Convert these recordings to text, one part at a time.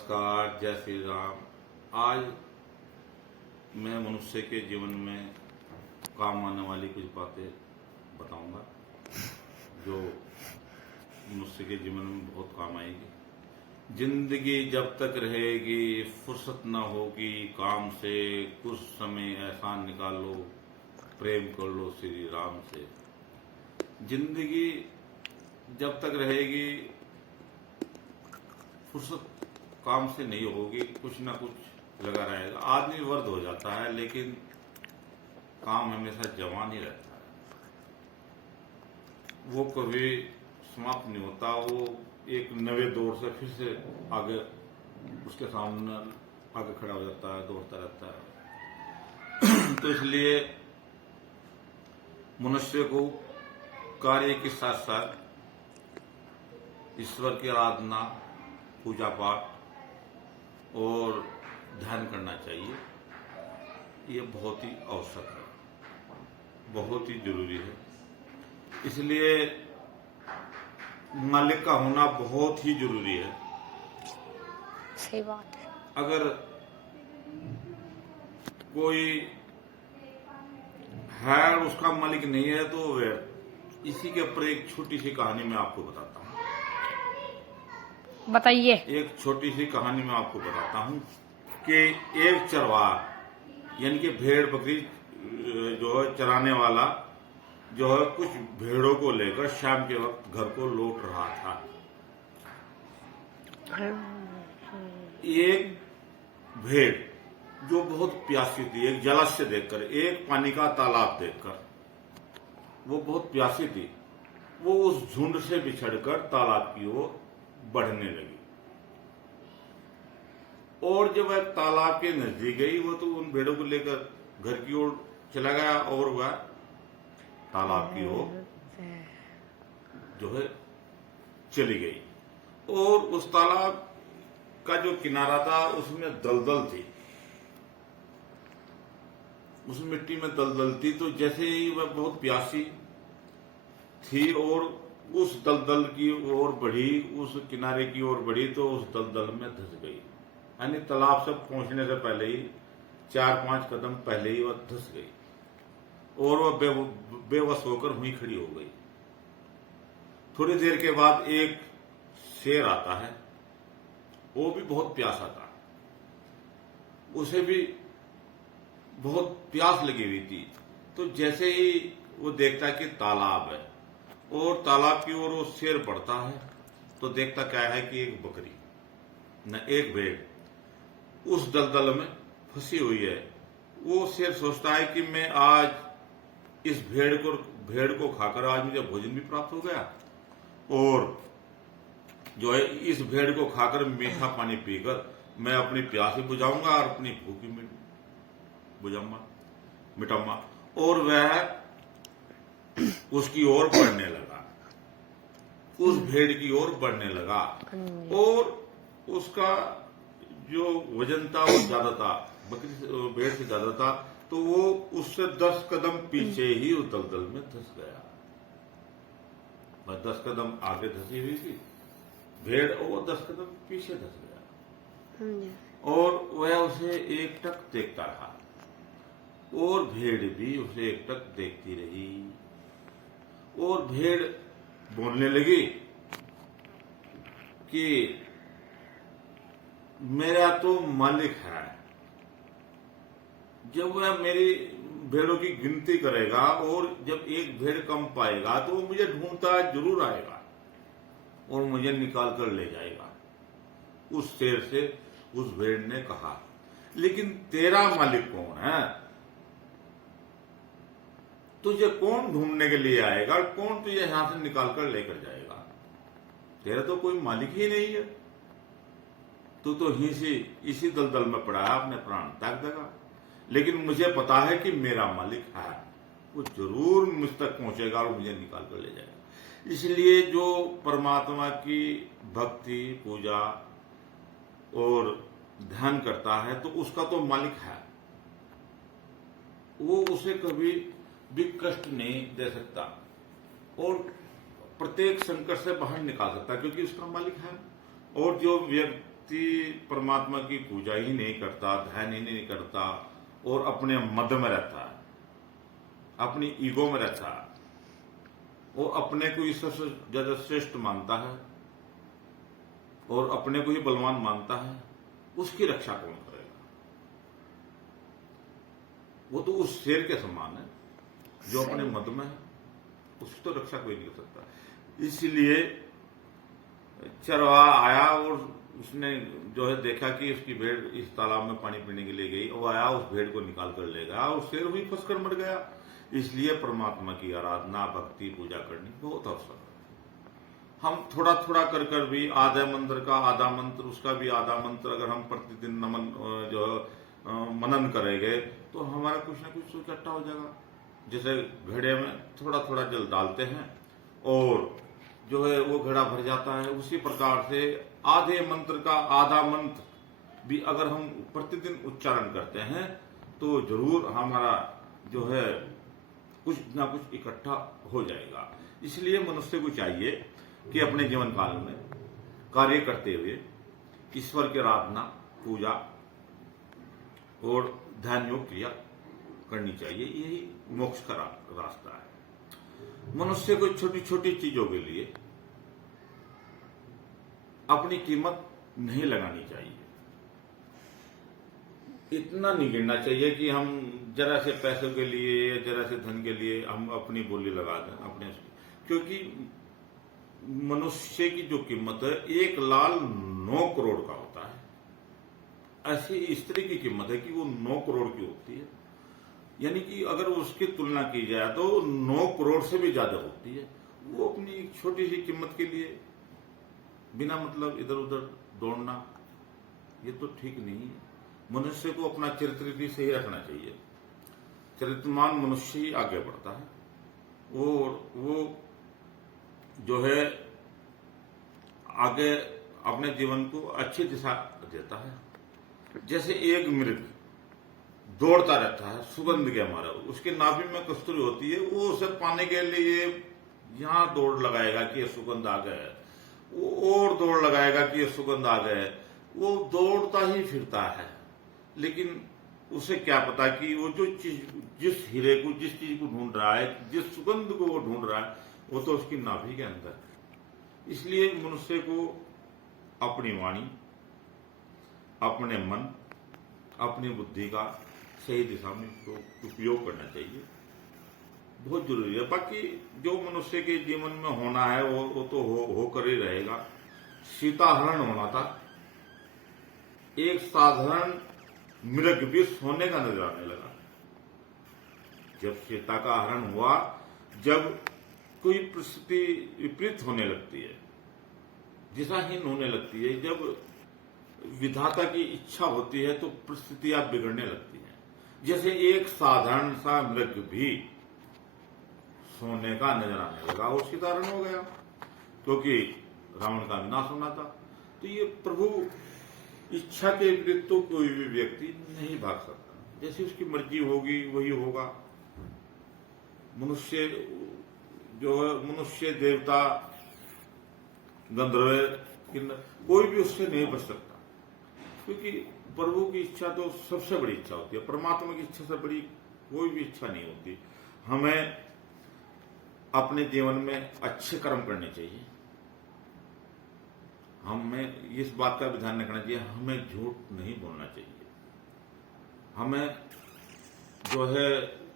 नमस्कार, जय श्री राम। आज मैं मनुष्य के जीवन में काम आने वाली कुछ बातें बताऊंगा जो मनुष्य के जीवन में बहुत काम आएगी। जिंदगी जब तक रहेगी फुर्सत न होगी काम से, कुछ समय ऐसा निकालो प्रेम कर लो श्री राम से। जिंदगी जब तक रहेगी फुर्सत काम से नहीं होगी, कुछ ना कुछ लगा रहेगा। आदमी वर्द हो जाता है लेकिन काम हमेशा जवान ही रहता है, वो कभी समाप्त नहीं होता। वो एक नए दौर से फिर से आगे उसके सामने आगे खड़ा हो जाता है, दौड़ता रहता है। तो इसलिए मनुष्य को कार्य के साथ साथ ईश्वर की आराधना, पूजा पाठ और ध्यान करना चाहिए। ये बहुत ही आवश्यक है, बहुत ही जरूरी है। इसलिए मालिक का होना बहुत ही जरूरी है। सही बात है। अगर कोई है और उसका मालिक नहीं है तो वह, इसी के ऊपर एक छोटी सी कहानी मैं आपको बताता हूँ। बताइए। एक छोटी सी कहानी मैं आपको बताता हूँ कि एक चरवाहा यानी कि भेड़ बकरी जो है चराने वाला जो है कुछ भेड़ों को लेकर शाम के वक्त घर को लौट रहा था। एक भेड़ जो बहुत प्यासी थी, एक जलाशय देखकर, एक पानी का तालाब देखकर वो बहुत प्यासी थी, वो उस झुंड से बिछड़कर तालाब की ओर बढ़ने लगी। और जब वह तालाब के नजदीक गई, वो तो उन भेड़ों को लेकर घर की ओर चला गया और वह तालाब की ओर जो है चली गई। और उस तालाब का जो किनारा था उसमें दलदल थी, उस मिट्टी में दलदल थी। तो जैसे ही वह बहुत प्यासी थी और उस दलदल की ओर बढ़ी, उस किनारे की ओर बढ़ी, तो उस दलदल में धंस गई। यानी तालाब से पहुंचने से पहले ही 4-5 कदम पहले ही वह धंस गई और वह बेबस होकर वहीं खड़ी हो गई। थोड़ी देर के बाद एक शेर आता है, वो भी बहुत प्यासा था, उसे भी बहुत प्यास लगी हुई थी। तो जैसे ही वो देखता है कि तालाब है और तालाब की ओर वो शेर बढ़ता है, तो देखता क्या है कि एक बकरी न एक भेड़ उस दलदल में फंसी हुई है। वो शेर सोचता है कि मैं आज इस भेड़ को खाकर आज मुझे भोजन भी प्राप्त हो गया और जो है इस भेड़ को खाकर मीठा पानी पीकर मैं अपनी प्यास भी बुझाऊंगा और अपनी भूख भी मिटाऊंगा। और वह उसकी ओर बढ़ने लगा, उस भेड़ की ओर बढ़ने लगा और उसका जो वजन था वो ज्यादा था, भेड़ से ज्यादा था। तो वो उससे 10 कदम पीछे ही उस दलदल में धंस गया। बस 10 कदम आगे धंसी हुई थी भेड़, और 10 कदम पीछे धंस गया। और वह उसे एकटक देखता रहा और भेड़ भी उसे एकटक देखती रही। और भेड़ बोलने लगी कि मेरा तो मालिक है, जब वह मेरी भेड़ों की गिनती करेगा और जब एक भेड़ कम पाएगा तो वो मुझे ढूंढता जरूर आएगा और मुझे निकाल कर ले जाएगा। उस शेर से उस भेड़ ने कहा, लेकिन तेरा मालिक कौन है? तुझे कौन ढूंढने के लिए आएगा? कौन तुझे यहां से निकाल कर लेकर जाएगा? तेरा तो कोई मालिक ही नहीं है, तू तो इसी दलदल में पड़ा है, अपने प्राण त्याग देगा। लेकिन मुझे पता है कि मेरा मालिक है, वो जरूर मुझ तक पहुंचेगा और मुझे निकाल कर ले जाएगा। इसलिए जो परमात्मा की भक्ति, पूजा और ध्यान करता है तो उसका तो मालिक है, वो उसे कभी भी कष्ट नहीं दे सकता और प्रत्येक संकट से बाहर निकाल सकता है, क्योंकि उसका मालिक है। और जो व्यक्ति व्यक्ति परमात्मा की पूजा ही नहीं करता, ध्यान ही नहीं करता और अपने मद में रहता है, अपनी ईगो में रहता है, वो अपने को ही सबसे ज्यादा श्रेष्ठ मानता है और अपने को ही बलवान मानता है, उसकी रक्षा कौन करेगा? वो तो उस शेर के समान है जो अपने मद में है, उसकी तो रक्षा कोई नहीं कर सकता। इसलिए चरवाहा आया और उसने जो है देखा कि उसकी भेड़ इस तालाब में पानी पीने के लिए गई, वो आया उस भेड़ को निकाल कर ले गया और शेर भी फंस कर मर गया। इसलिए परमात्मा की आराधना, भक्ति, पूजा करनी बहुत आवश्यक है। हम थोड़ा थोड़ा कर कर भी आधा मंत्र का आधा मंत्र, उसका भी आधा मंत्र अगर हम प्रतिदिन नमन जो मनन करेंगे तो हमारा कुछ ना कुछ इकट्ठा हो जाएगा। जैसे घड़े में थोड़ा थोड़ा जल डालते हैं और जो है वो घड़ा भर जाता है, उसी प्रकार से आधे मंत्र का आधा मंत्र भी अगर हम प्रतिदिन उच्चारण करते हैं तो जरूर हमारा जो है कुछ ना कुछ इकट्ठा हो जाएगा। इसलिए मनुष्य को चाहिए कि अपने जीवन काल में कार्य करते हुए ईश्वर की आराधना, पूजा और ध्यान योग क्रिया करनी चाहिए। यही मोक्ष का रास्ता है। मनुष्य को छोटी छोटी चीजों के लिए अपनी कीमत नहीं लगानी चाहिए। इतना नहीं गिनना चाहिए कि हम जरा से पैसों के लिए या जरा से धन के लिए हम अपनी बोली लगा दें अपने, क्योंकि मनुष्य की जो कीमत है 1,09,00,000 का होता है। ऐसी स्त्री की कीमत है कि वो 9 करोड़ की होती है, यानी कि अगर उसकी तुलना की जाए तो 9 करोड़ से भी ज्यादा होती है। वो अपनी छोटी सी कीमत के लिए बिना मतलब इधर उधर दौड़ना, ये तो ठीक नहीं है। मनुष्य को अपना चरित्र भी सही रखना चाहिए। चरित्रमान मनुष्य ही आगे बढ़ता है और वो जो है आगे अपने जीवन को अच्छी दिशा देता है। जैसे एक मृग दौड़ता रहता है सुगंध के मारे, उसके नाभि में कस्तूरी होती है, वो उसे पाने के लिए यहां दौड़ लगाएगा कि ये सुगंध आ गया है, वो और दौड़ लगाएगा कि ये सुगंध आ गया है। वो दौड़ता ही फिरता है, लेकिन उसे क्या पता कि वो जो चीज, जिस हीरे को, जिस चीज को ढूंढ रहा है, जिस सुगंध को वो ढूंढ रहा है, वो तो उसकी नाभि के अंदर है। इसलिए मनुष्य को अपनी वाणी, अपने मन, अपनी बुद्धि का सही दिशा में उपयोग करना चाहिए, बहुत जरूरी है। बाकी जो मनुष्य के जीवन में होना है वो तो होकर ही रहेगा। सीता हरण होना था, एक साधारण मृग भी सोने का नजर आने लगा। जब सीता का हरण हुआ, जब कोई परिस्थिति विपरीत होने लगती है, दिशाहीन होने लगती है, जब विधाता की इच्छा होती है तो परिस्थितियां बिगड़ने लगती हैं। जैसे एक साधारण सा मृग भी सोने का नजर आने लगा और सीता हरण हो गया, क्योंकि रावण का विनाश होना था। तो ये प्रभु इच्छा के विपरीत तो कोई भी व्यक्ति नहीं भाग सकता। जैसी उसकी मर्जी होगी वही होगा। मनुष्य जो है, मनुष्य, देवता, गंधर्व, कोई भी उससे नहीं बच सकता, क्योंकि प्रभु की इच्छा तो सबसे बड़ी इच्छा होती है। परमात्मा की इच्छा से बड़ी कोई भी इच्छा नहीं होती। हमें अपने जीवन में अच्छे कर्म करने चाहिए। हमें इस बात का भी ध्यान रखना चाहिए, हमें झूठ नहीं बोलना चाहिए। हमें जो है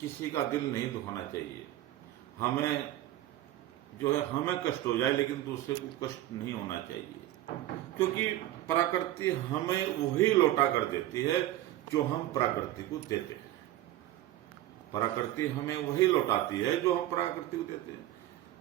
किसी का दिल नहीं दुखाना चाहिए। हमें जो है हमें कष्ट हो जाए लेकिन दूसरे को कष्ट नहीं होना चाहिए, क्योंकि प्रकृति हमें वही लौटा कर देती है जो हम प्रकृति को देते हैं। प्रकृति हमें वही लौटाती है जो हम प्रकृति को देते हैं।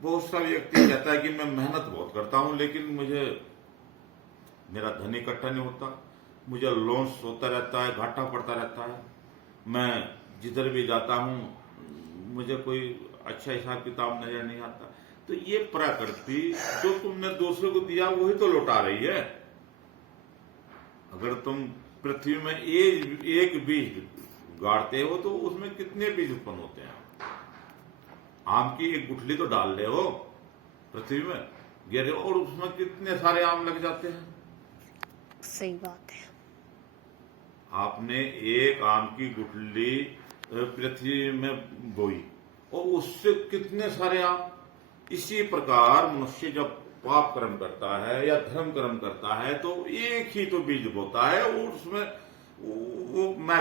बहुत सा व्यक्ति कहता है कि मैं मेहनत बहुत करता हूं लेकिन मुझे मेरा धन इकट्ठा नहीं होता, मुझे लॉस होता रहता है, घाटा पड़ता रहता है, मैं जिधर भी जाता हूं मुझे कोई अच्छा हिसाब किताब नजर नहीं आता। तो ये प्रकृति जो तुमने दूसरे को दिया वही तो लौटा रही है। अगर तुम पृथ्वी में एक बीज गाड़ते हो तो उसमें कितने बीज उत्पन्न होते हैं? आम की एक गुठली तो डाल रहे हो पृथ्वी में, गिरे और उसमें कितने सारे आम लग जाते हैं। सही बात है। आपने एक आम की गुठली पृथ्वी में बोई और उससे कितने सारे आम। इसी प्रकार मनुष्य जब पाप कर्म करता है या धर्म कर्म करता है तो एक ही तो बीज बोता है और उसमें वो मैं